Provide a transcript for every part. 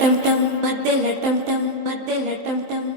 టమ్ టమ్ మధ్యల టమ్ టమ్ మధ్యల టమ్ టమ్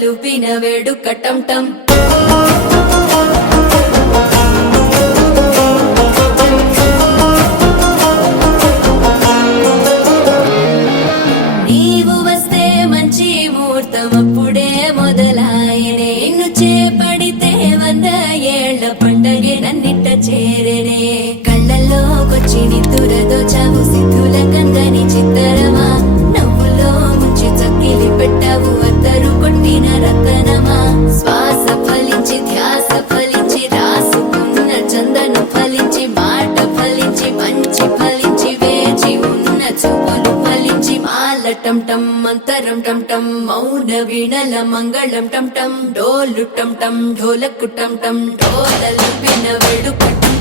లూపిన వేడుక టమ్ టమ్ నీవు వస్తే మంచి ముహూర్తం అప్పుడే మొదలాయనే నిన్ను చేపడితే 100 ఏళ్ల పండగే నన్నిట్ట చేరనే కళ్ళల్లోకొచ్చి నిద్దురదోచావు సిద్ధుల కందని చిత్తరమా నవ్వులో ముంచి చక్కిలి పెట్టావు అద్దరు కొట్టిన రతనమా శ్వాస ఫలించి ధ్యాస ఫలించి రాసుకున్న చందను ఫలించి మాట ఫలించి మంచి ఫలించి వేచి ఉన్న చూపులు ఫలించి మాల టమ్ టమ్ మంతరం టమ్ టమ్ మౌన వీణల మంగళం టమ్ టమ్ డోలు టమ్ టమ్ ఢోలకు టమ్ టమ్ ఢోలలు విన వేడుక టమ్